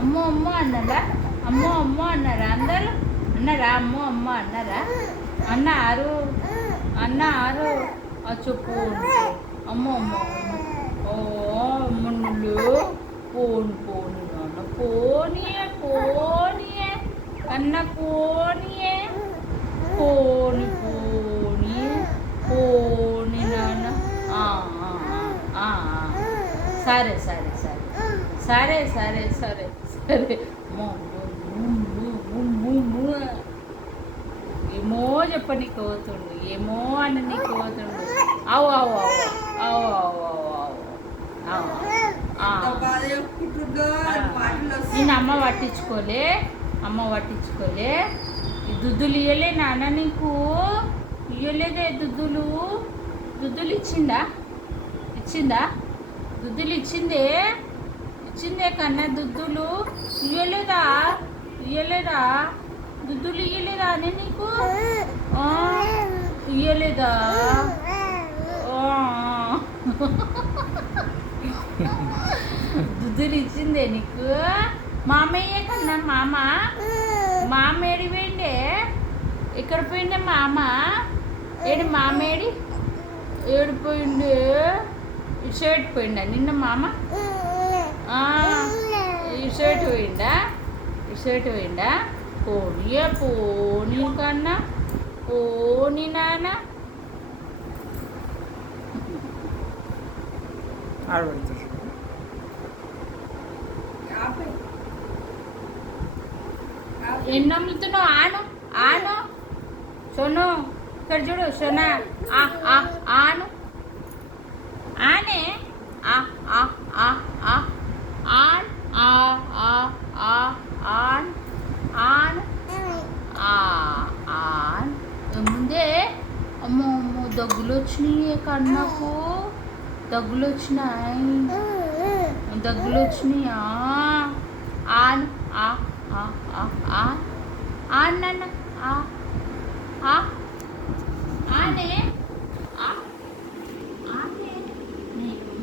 అమ్మో అమ్మో అన్నారా? అమ్మో అమ్మో అన్నారా? అందరు అన్నారా? అమ్మో అమ్మ అన్నారా? అన్నారు అన్నారు. చెప్పు అమ్మో అమ్మో ఓ మున్నులు పోను పోను నాన్న పోనీయే పోనీయే అన్న పోనీయే పోని పోని పోని నాన్న. సరే సరే సరే సరే సరే సరే సరే ఏమో చెప్ప నీకు అవుతుండు, ఏమో అని నీకు అవుతుండు. అవు అవు అవు అవు అవు నేను అమ్మ పట్టించుకోలే, అమ్మ పట్టించుకోలే. ఈ దుద్దులు ఇయ్యలే నాన్న నీకు, ఇయ్యలేదే దుద్దులు. దుద్దులు ఇచ్చిందా? ఇచ్చిందా? దుద్దులు ఇచ్చిందే, ఇచ్చిందే కన్నా దుద్దులు ఇయ్యలేదా? ఇయ్యలేదా? దుద్దులు ఇయ్యలేదా అని నీకు? ఇయ్యలేదా? దుద్దులు ఇచ్చిందే నీకు? మామయ్య కన్నా మామ ఏడి పోయిండే? ఎక్కడ పోయిండే మామ? ఏడు మామేడి ఏడిపోయిండే? ఇషర్ట్ పోయిండా నిన్న మామ? ఇషర్ట్ పోయిండా? ఇషర్ట్ పోయిండా? పోనీయే పోనీ కన్నా పోనీ నాన్న. ఎన్ని నమ్ముతున్నావు? ఆను ఆను సోను ఇక్కడ చూడు సోనా. ఆను ఆనే ఆన్ ఆన్ ఆన్ ఆన్ ముందే. అమ్మో అమ్మో దగ్గులు వచ్చినాయి కన్నకు, దగ్గులు వచ్చినాయి, దగ్గులు వచ్చినాయా? ఆన్ ఆన్ నాన్న ఆనే